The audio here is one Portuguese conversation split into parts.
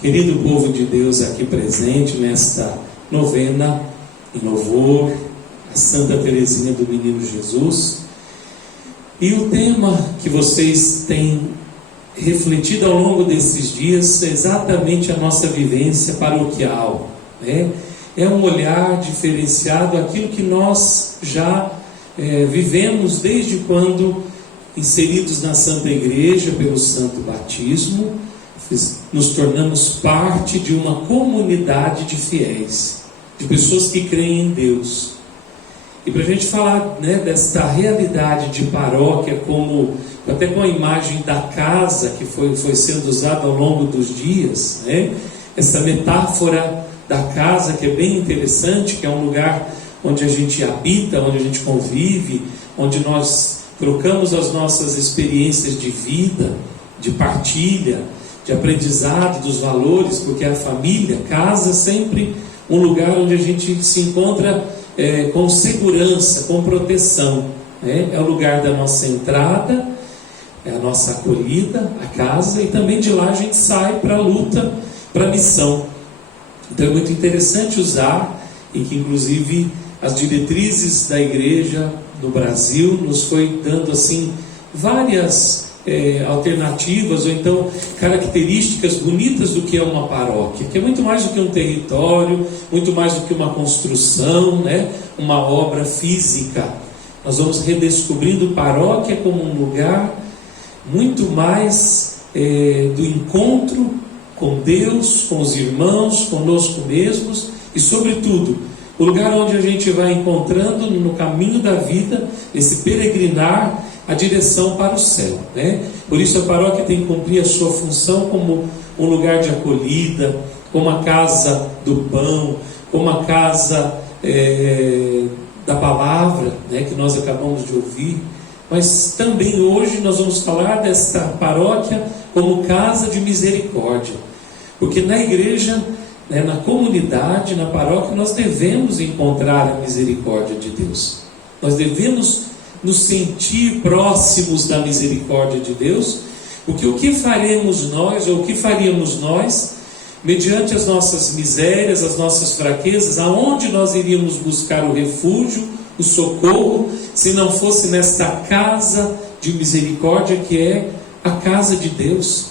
Querido povo de Deus aqui presente nesta novena em louvor a Santa Teresinha do Menino Jesus, e o tema que vocês têm refletido ao longo desses dias é exatamente a nossa vivência paroquial, né? É um olhar diferenciado àquilo que nós já vivemos desde quando inseridos na Santa Igreja pelo Santo Batismo, nos tornamos parte de uma comunidade de fiéis, de pessoas que creem em Deus. E para a gente falar, né, desta realidade de paróquia, como até com a imagem da casa que foi sendo usada ao longo dos dias, né, essa metáfora da casa que é bem interessante, que é um lugar onde a gente habita, onde a gente convive, onde nós trocamos as nossas experiências de vida, de partilha, de aprendizado dos valores, porque a família, casa, sempre um lugar onde a gente se encontra com segurança, com proteção, né? É o lugar da nossa entrada, é a nossa acolhida, a casa, e também de lá a gente sai para a luta, para a missão. Então é muito interessante usar, e que inclusive as diretrizes da igreja no Brasil nos foi dando assim várias alternativas, ou então características bonitas do que é uma paróquia, que é muito mais do que um território, muito mais do que uma construção, né? Uma obra física. Nós vamos redescobrindo paróquia como um lugar muito mais do encontro com Deus, com os irmãos, conosco mesmos, e sobretudo o lugar onde a gente vai encontrando no caminho da vida esse peregrinar a direção para o céu, né? Por isso a paróquia tem que cumprir a sua função como um lugar de acolhida, como a casa do pão, como a casa da palavra, né, que nós acabamos de ouvir. Mas também hoje nós vamos falar desta paróquia como casa de misericórdia, porque na igreja, né, na comunidade, na paróquia, nós devemos encontrar a misericórdia de Deus. Nós devemos nos sentir próximos da misericórdia de Deus, porque o que faremos nós, ou o que faríamos nós, mediante as nossas misérias, as nossas fraquezas, aonde nós iríamos buscar o refúgio, o socorro, se não fosse nesta casa de misericórdia, que é a casa de Deus,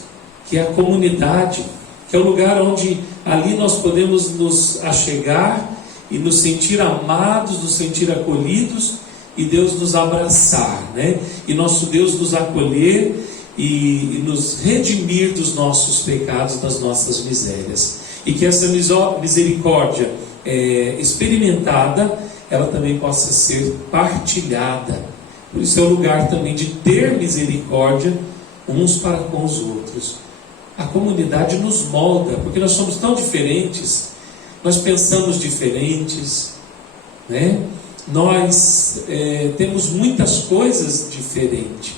que é a comunidade, que é o lugar onde ali nós podemos nos achegar e nos sentir amados, nos sentir acolhidos, e Deus nos abraçar, né? E nosso Deus nos acolher e nos redimir dos nossos pecados, das nossas misérias. E que essa misericórdia experimentada, ela também possa ser partilhada. Por isso é o lugar também de ter misericórdia uns para com os outros. A comunidade nos molda, porque nós somos tão diferentes, nós pensamos diferentes, né? Nós temos muitas coisas diferentes,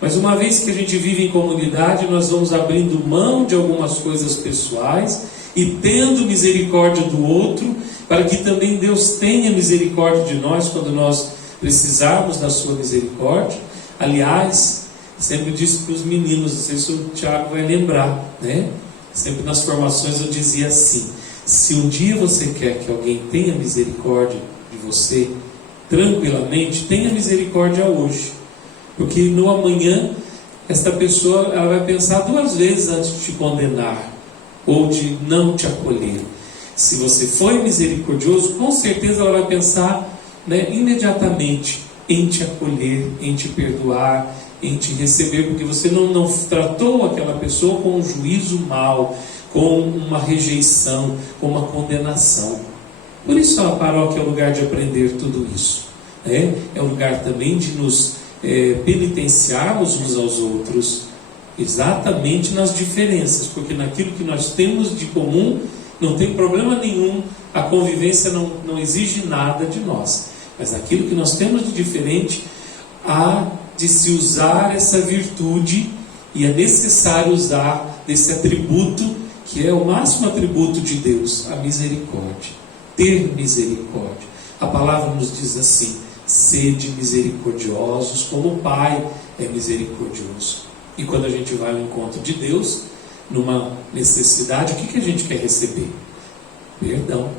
mas uma vez que a gente vive em comunidade, nós vamos abrindo mão de algumas coisas pessoais e tendo misericórdia do outro, para que também Deus tenha misericórdia de nós quando nós precisarmos da sua misericórdia. Aliás, sempre disse para os meninos, não sei se o Tiago vai lembrar, né? Sempre nas formações eu dizia assim: se um dia você quer que alguém tenha misericórdia de você, tranquilamente, tenha misericórdia hoje, porque no amanhã esta pessoa ela vai pensar duas vezes antes de te condenar ou de não te acolher. Se você foi misericordioso, com certeza ela vai pensar, né, imediatamente em te acolher, em te perdoar, em te receber, porque você não tratou aquela pessoa com um juízo mau, com uma rejeição, com uma condenação. Por isso a paróquia é o lugar de aprender tudo isso, né? É um lugar também de nos penitenciarmos uns aos outros, exatamente nas diferenças, porque naquilo que nós temos de comum não tem problema nenhum, a convivência não exige nada de nós, mas naquilo que nós temos de diferente, há de se usar essa virtude, e é necessário usar desse atributo, que é o máximo atributo de Deus, a misericórdia. Ter misericórdia. A palavra nos diz assim: sede misericordiosos como o Pai é misericordioso. E quando a gente vai ao encontro de Deus, numa necessidade, o que a gente quer receber? Perdão,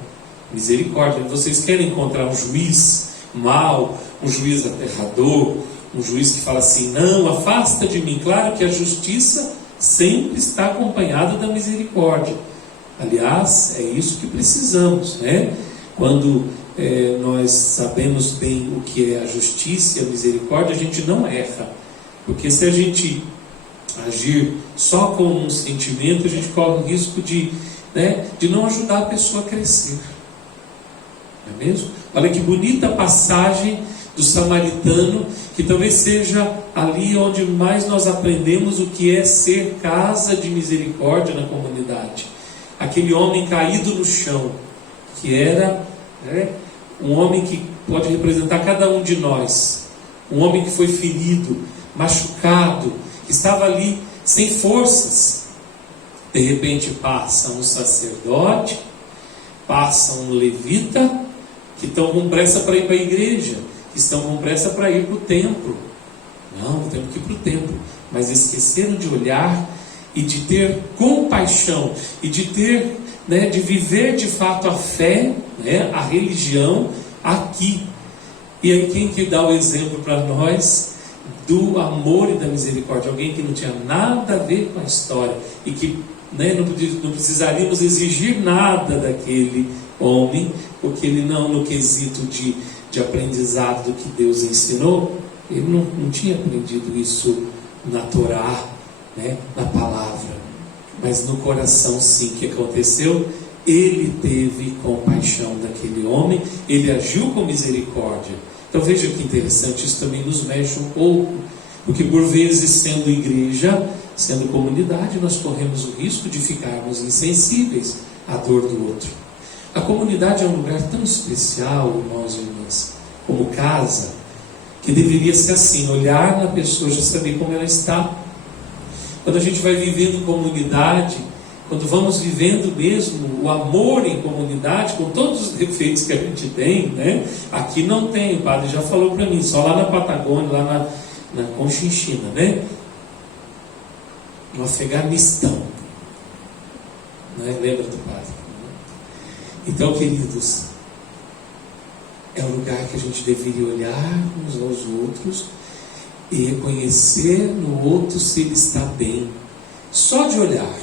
misericórdia. Vocês querem encontrar um juiz mau, um juiz aterrador, um juiz que fala assim: não, afasta de mim. Claro que a justiça sempre está acompanhada da misericórdia. Aliás, é isso que precisamos, né? Quando nós sabemos bem o que é a justiça e a misericórdia, a gente não erra. Porque se a gente agir só com um sentimento, a gente corre o risco de não ajudar a pessoa a crescer. Não é mesmo? Olha que bonita a passagem do samaritano, que talvez seja ali onde mais nós aprendemos o que é ser casa de misericórdia na comunidade. Aquele homem caído no chão, que era um homem que pode representar cada um de nós, um homem que foi ferido, machucado, que estava ali sem forças. De repente passa um sacerdote, passa um levita, que estão com pressa para ir para a igreja, que estão com pressa para ir para o templo. Não, temos que ir para o templo, mas esqueceram de olhar e de ter compaixão e de ter, de viver de fato a fé, a religião aqui. E aí quem que dá o exemplo para nós do amor e da misericórdia? Alguém que não tinha nada a ver com a história e que não precisaríamos exigir nada daquele homem, porque ele não, no quesito de aprendizado do que Deus ensinou, ele não tinha aprendido isso na Torá, na palavra, mas no coração sim. O que aconteceu? Ele teve compaixão daquele homem, ele agiu com misericórdia. Então veja que interessante, isso também nos mexe um pouco, porque por vezes, sendo igreja, sendo comunidade, nós corremos o risco de ficarmos insensíveis à dor do outro. A comunidade é um lugar tão especial, irmãos e irmãs, como casa, que deveria ser assim: olhar na pessoa, já saber como ela está. Quando a gente vai vivendo em comunidade, quando vamos vivendo mesmo o amor em comunidade, com todos os defeitos que a gente tem, aqui não tem, o padre já falou para mim, só lá na Patagônia, lá na Conchinchina, no Afeganistão, lembra do padre? Então, queridos, é um lugar que a gente deveria olhar uns aos outros e reconhecer no outro se ele está bem. Só de olhar.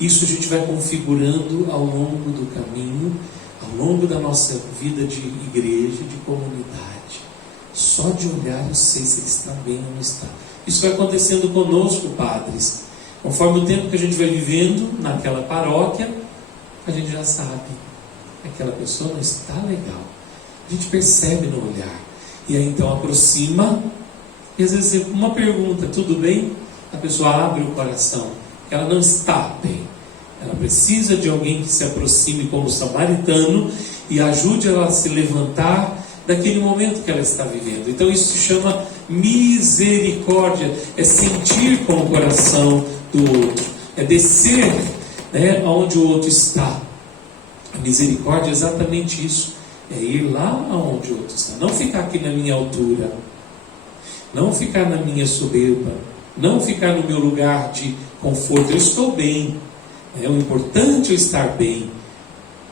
Isso a gente vai configurando ao longo do caminho, ao longo da nossa vida de igreja, de comunidade. Só de olhar eu sei se ele está bem ou não está. Isso vai acontecendo conosco, padres. Conforme o tempo que a gente vai vivendo naquela paróquia, a gente já sabe, aquela pessoa não está legal. A gente percebe no olhar. E aí então aproxima, e às vezes uma pergunta: tudo bem? A pessoa abre o coração, ela não está bem. Ela precisa de alguém que se aproxime como samaritano e ajude ela a se levantar daquele momento que ela está vivendo. Então isso se chama misericórdia, é sentir com o coração do outro, é descer onde o outro está. A misericórdia é exatamente isso, é ir lá onde o outro está, não ficar aqui na minha altura, não ficar na minha soberba, não ficar no meu lugar de conforto. Eu estou bem, o importante é eu estar bem.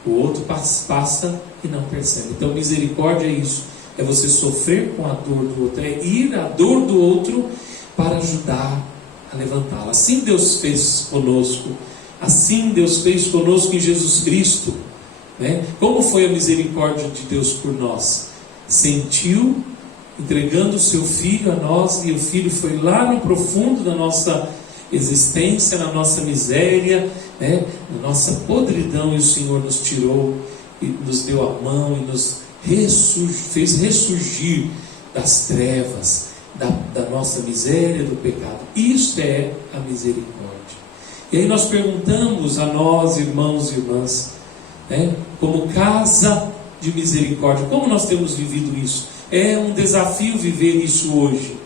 O outro passa e não percebe. Então misericórdia é isso, é você sofrer com a dor do outro, é ir à dor do outro para ajudar a levantá-la. Assim Deus fez conosco, assim Deus fez conosco em Jesus Cristo. Como foi a misericórdia de Deus por nós? Sentiu, entregando o seu Filho a nós, e o Filho foi lá no profundo da nossa existência, na nossa miséria, na nossa podridão, e o Senhor nos tirou e nos deu a mão e nos fez ressurgir das trevas, da nossa miséria, do pecado. Isso é a misericórdia. E aí nós perguntamos a nós, irmãos e irmãs, como casa de misericórdia, como nós temos vivido isso? É um desafio viver isso hoje.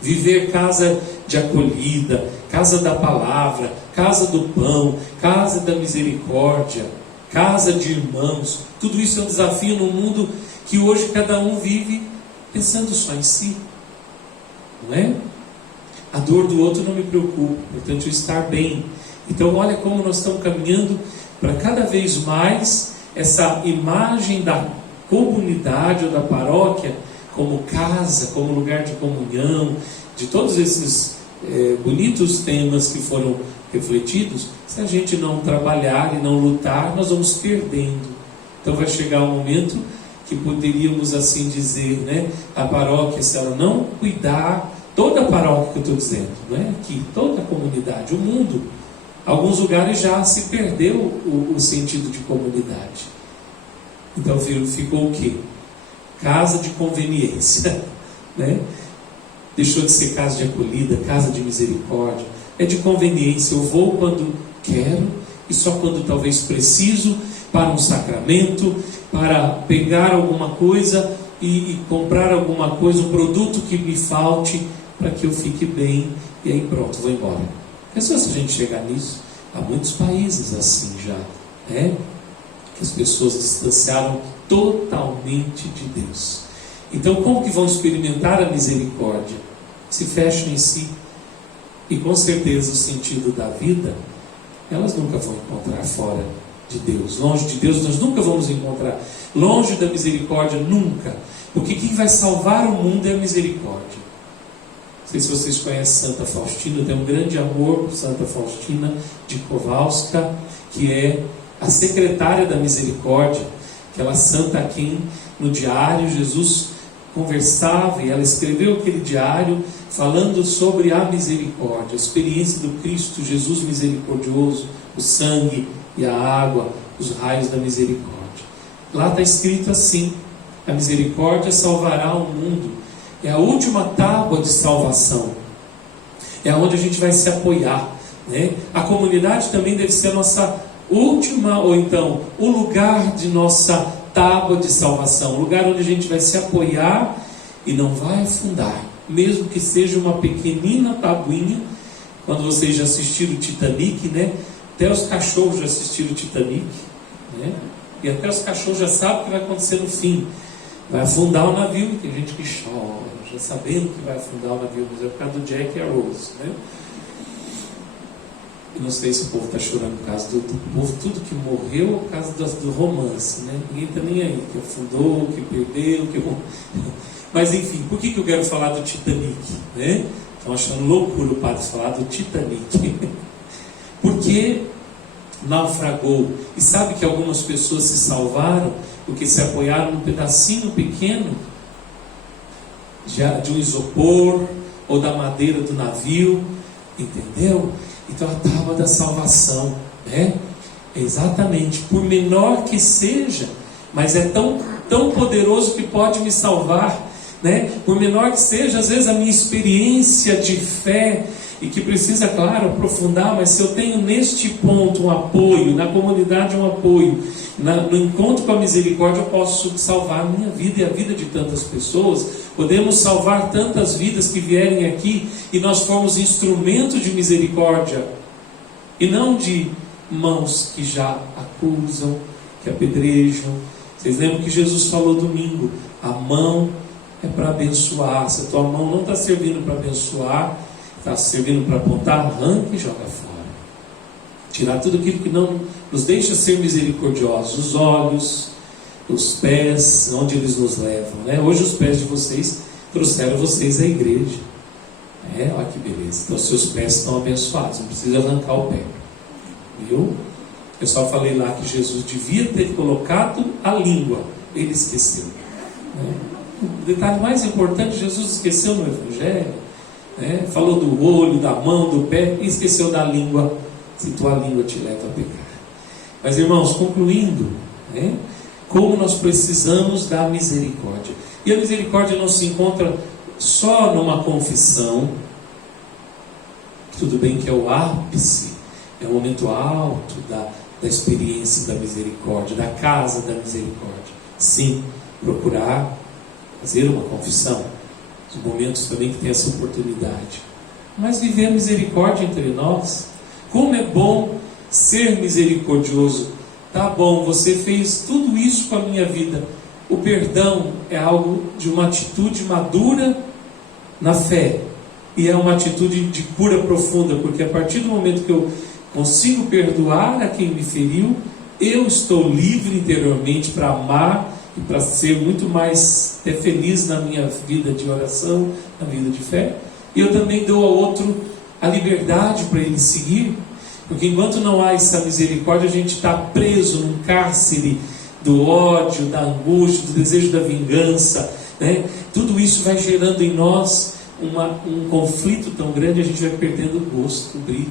Viver casa de acolhida, casa da palavra, casa do pão, casa da misericórdia, casa de irmãos. Tudo isso é um desafio num mundo que hoje cada um vive pensando só em si, não é? A dor do outro não me preocupa, portanto, eu estar bem. Então, olha como nós estamos caminhando para cada vez mais essa imagem da comunidade ou da paróquia como casa, como lugar de comunhão, de todos esses bonitos temas que foram refletidos. Se a gente não trabalhar e não lutar, nós vamos perdendo. Então vai chegar um momento que poderíamos assim dizer, né? A paróquia, se ela não cuidar, toda a paróquia que eu estou dizendo, não é aqui, toda a comunidade, o mundo, alguns lugares já se perdeu o sentido de comunidade. Então ficou o quê? Casa de conveniência, né? Deixou de ser casa de acolhida, casa de misericórdia. É de conveniência, eu vou quando quero e só quando talvez preciso, para um sacramento, para pegar alguma coisa e comprar alguma coisa, um produto que me falte, para que eu fique bem, e aí pronto, vou embora. Pensou se a gente chegar nisso? Há muitos países assim já, né? Que as pessoas distanciaram totalmente de Deus. Então, como que vão experimentar a misericórdia? Se fecham em si. E com certeza o sentido da vida, elas nunca vão encontrar fora de Deus. Longe de Deus nós nunca vamos encontrar. Longe da misericórdia, nunca. Porque quem vai salvar o mundo é a misericórdia. Não sei se vocês conhecem Santa Faustina, eu tenho um grande amor por Santa Faustina de Kowalska, que é a secretária da misericórdia. Aquela santa a quem no diário Jesus conversava, e ela escreveu aquele diário falando sobre a misericórdia, a experiência do Cristo Jesus misericordioso, o sangue e a água, os raios da misericórdia. Lá está escrito assim: a misericórdia salvará o mundo. É a última tábua de salvação, é onde a gente vai se apoiar, né? A comunidade também deve ser a nossa última, ou então o lugar de nossa tábua de salvação, o lugar onde a gente vai se apoiar e não vai afundar, mesmo que seja uma pequenina tabuinha. Quando vocês já assistiram o Titanic, né? Até os cachorros já assistiram o Titanic, né? E até os cachorros já sabem o que vai acontecer no fim. Vai afundar o navio, e tem gente que chora, já sabendo que vai afundar o navio, mas é por causa do Jack e a Rose, né? E não sei se o povo está chorando por causa do povo, tudo que morreu, por causa do romance, né? Ninguém está nem aí, que afundou, que perdeu, que... Mas enfim, por que eu quero falar do Titanic, né? Estão achando loucura o padre falar do Titanic. Porque naufragou. E sabe que algumas pessoas se salvaram porque se apoiaram num pedacinho pequeno de um isopor ou da madeira do navio, entendeu? Então a tábua da salvação, né? Exatamente, por menor que seja, mas é tão poderoso que pode me salvar, né? Por menor que seja, às vezes a minha experiência de fé, e que precisa, claro, aprofundar, mas se eu tenho neste ponto um apoio, na comunidade um apoio, no encontro com a misericórdia, eu posso salvar a minha vida e a vida de tantas pessoas. Podemos salvar tantas vidas que vierem aqui e nós formos instrumentos de misericórdia, e não de mãos que já acusam, que apedrejam. Vocês lembram que Jesus falou domingo: a mão é para abençoar. Se a tua mão não está servindo para abençoar, está servindo para apontar, arranca e joga fora. Tirar tudo aquilo que não nos deixa ser misericordiosos. Os olhos, os pés, onde eles nos levam, né? Hoje os pés de vocês trouxeram vocês à igreja. Olha que beleza. Então seus pés estão abençoados, não precisa arrancar o pé. Viu? Eu só falei lá que Jesus devia ter colocado a língua. Ele esqueceu, né? O detalhe mais importante, Jesus esqueceu no Evangelho, né? Falou do olho, da mão, do pé, e esqueceu da língua, se tua língua te leva a pecar. Mas irmãos, concluindo, né? Como nós precisamos da misericórdia. E a misericórdia não se encontra só numa confissão. Tudo bem que é o ápice, é o momento alto da experiência da misericórdia, da casa da misericórdia. Sim, procurar fazer uma confissão, os momentos também que tem essa oportunidade. Mas viver a misericórdia entre nós. Como é bom ser misericordioso. Tá bom, você fez tudo isso com a minha vida. O perdão é algo de uma atitude madura na fé. E é uma atitude de cura profunda, porque a partir do momento que eu consigo perdoar a quem me feriu, eu estou livre interiormente para amar e para ser muito mais até feliz na minha vida de oração, na vida de fé. E eu também dou ao outro a liberdade para ele seguir, porque enquanto não há essa misericórdia, a gente está preso num cárcere do ódio, da angústia, do desejo da vingança, né? Tudo isso vai gerando em nós um conflito tão grande, a gente vai perdendo o gosto, o brilho.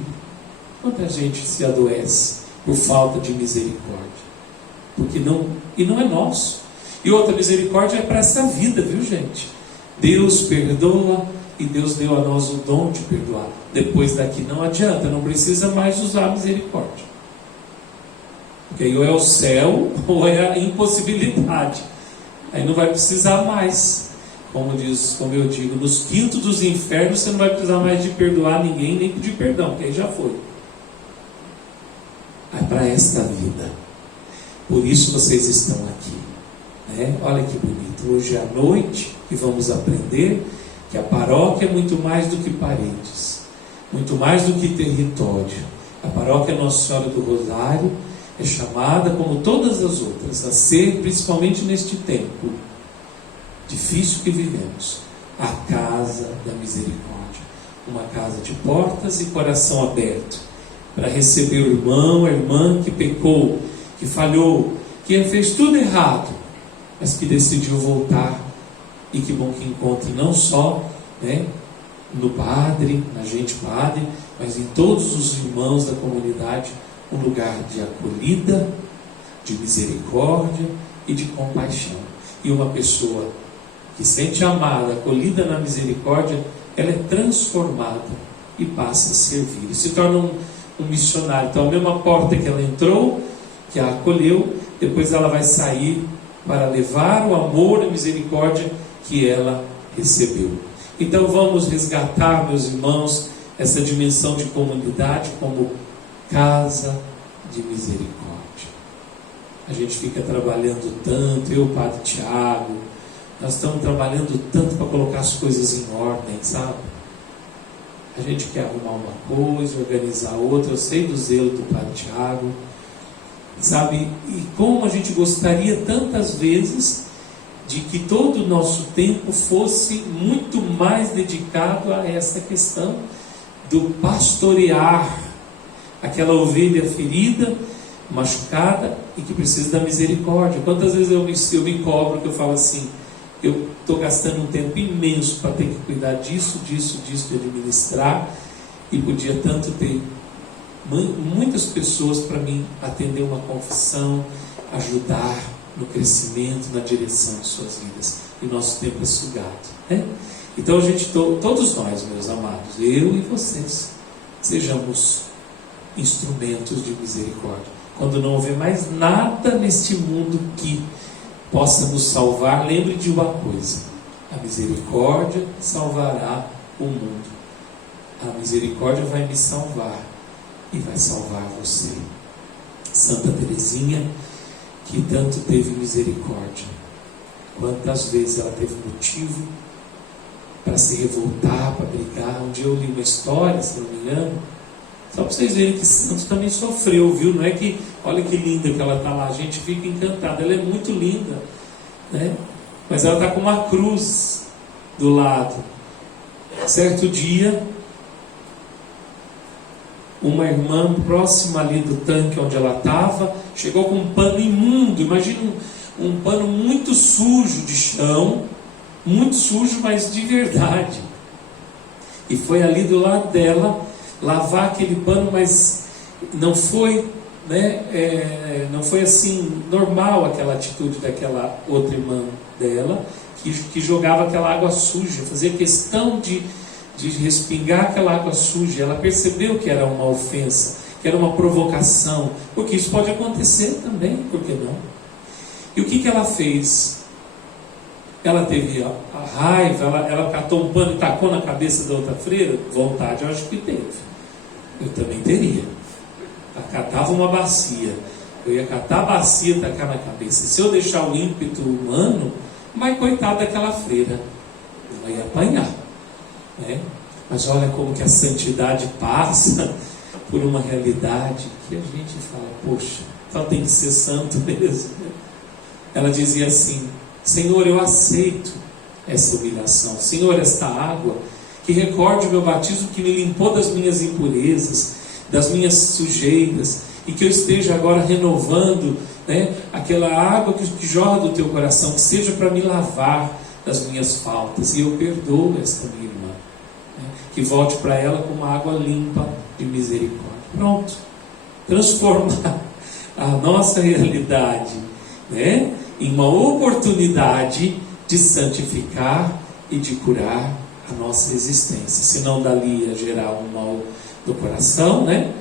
Quanta gente se adoece por falta de misericórdia, porque não é nosso. E outra, misericórdia é para essa vida, viu, gente? Deus perdoa e Deus deu a nós o dom de perdoar. Depois daqui não adianta, não precisa mais usar a misericórdia, porque aí ou é o céu ou é a impossibilidade. Aí não vai precisar mais. Como eu digo, nos quintos dos infernos você não vai precisar mais de perdoar ninguém, nem pedir perdão, porque aí já foi. É para esta vida. Por isso vocês estão aqui, né? Olha que bonito. Hoje à noite que vamos aprender que a paróquia é muito mais do que paredes, muito mais do que território. A paróquia Nossa Senhora do Rosário é chamada, como todas as outras, a ser, principalmente neste tempo difícil que vivemos, a casa da misericórdia, uma casa de portas e coração aberto, para receber o irmão, a irmã que pecou, que falhou, que fez tudo errado, mas que decidiu voltar. E que bom que encontre não só, né, no padre, na gente padre, mas em todos os irmãos da comunidade, um lugar de acolhida, de misericórdia e de compaixão. E uma pessoa que sente amada, acolhida na misericórdia, ela é transformada e passa a servir, e se torna um missionário. Então a mesma porta que ela entrou, que a acolheu, depois ela vai sair para levar o amor e a misericórdia que ela recebeu. Então vamos resgatar, meus irmãos, essa dimensão de comunidade como casa de misericórdia. A gente fica trabalhando tanto, eu, o Padre Tiago, nós estamos trabalhando tanto para colocar as coisas em ordem, sabe? A gente quer arrumar uma coisa, organizar outra. Eu sei do zelo do Padre Tiago, sabe? E como a gente gostaria tantas vezes de que todo o nosso tempo fosse muito mais dedicado a essa questão do pastorear aquela ovelha ferida, machucada e que precisa da misericórdia. Quantas vezes eu me cobro, que eu falo assim, eu estou gastando um tempo imenso para ter que cuidar disso, de administrar, e podia tanto ter muitas pessoas para mim atender uma confissão, ajudar no crescimento, na direção de suas vidas. E nosso tempo é sugado, né? Então todos nós, meus amados, eu e vocês, sejamos instrumentos de misericórdia. Quando não houver mais nada neste mundo que possa nos salvar, lembre de uma coisa: a misericórdia salvará o mundo. A misericórdia vai me salvar e vai salvar você. Santa Teresinha, que tanto teve misericórdia, quantas vezes ela teve motivo para se revoltar, para brigar. Um dia eu li uma história, se não me engano, só para vocês verem que santo também sofreu, viu? Não é que, olha que linda que ela está lá, a gente fica encantado, ela é muito linda, né? Mas ela está com uma cruz do lado. Certo dia, uma irmã próxima ali do tanque onde ela estava, chegou com um pano imundo. Imagina um pano muito sujo de chão, muito sujo, mas de verdade. E foi ali do lado dela lavar aquele pano, mas não foi, né, não foi assim normal aquela atitude daquela outra irmã dela, que jogava aquela água suja, fazia questão de respingar aquela água suja. Ela percebeu que era uma ofensa, que era uma provocação, porque isso pode acontecer também, por que não? E o que ela fez? Ela teve a raiva, ela catou um pano e tacou na cabeça da outra freira? Vontade eu acho que teve. Eu também teria. Ela catava uma bacia, eu ia catar a bacia e tacar na cabeça. Se eu deixar o ímpeto humano, mas coitada daquela freira, ela ia apanhar, né? Mas olha como que a santidade passa por uma realidade que a gente fala, poxa, só tem que ser santo mesmo. Ela dizia assim: Senhor, eu aceito essa humilhação. Senhor, esta água que recorde o meu batismo, que me limpou das minhas impurezas, das minhas sujeiras, e que eu esteja agora renovando, né, aquela água que jorra do teu coração, que seja para me lavar das minhas faltas, e eu perdoo esta minha irmã, né, que volte para ela com uma água limpa de misericórdia. Pronto. Transformar a nossa realidade, né, em uma oportunidade de santificar e de curar a nossa existência. Senão dali ia gerar um mal do coração, né?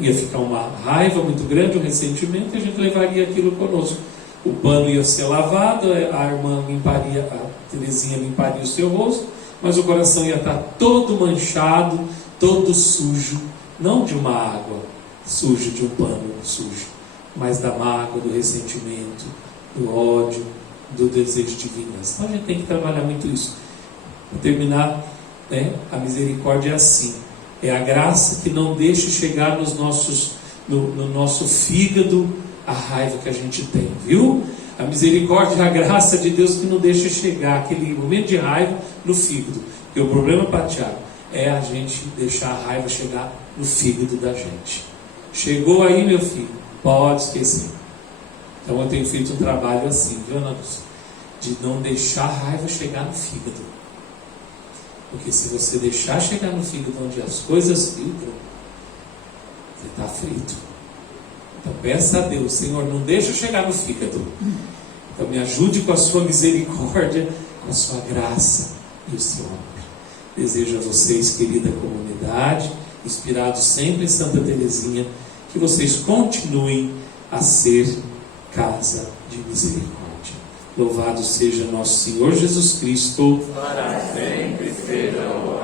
Ia ficar uma raiva muito grande, um ressentimento, e a gente levaria aquilo conosco. O pano ia ser lavado, a irmã limparia, a Terezinha limparia o seu rosto, mas o coração ia estar todo manchado, todo sujo, não de uma água suja, de um pano sujo, mas da mágoa, do ressentimento, do ódio, do desejo de vingança. Então a gente tem que trabalhar muito isso. Para terminar, né, a misericórdia é assim, é a graça que não deixa chegar no nosso fígado a raiva que a gente tem, viu? A misericórdia é a graça de Deus que não deixa chegar aquele momento de raiva no fígado. Porque o problema, Tiago, é a gente deixar a raiva chegar no fígado da gente. Chegou aí, meu filho, pode esquecer. Então eu tenho feito um trabalho assim, viu, Ana Lúcia? De não deixar a raiva chegar no fígado. Porque se você deixar chegar no fígado onde as coisas filtram, você está frito. Então peça a Deus: Senhor, não deixa chegar no fígado. Então me ajude com a sua misericórdia, com a sua graça e o seu amor. Desejo a vocês, querida comunidade, inspirados sempre em Santa Teresinha, que vocês continuem a ser casa de misericórdia. Louvado seja nosso Senhor Jesus Cristo, para sempre seja o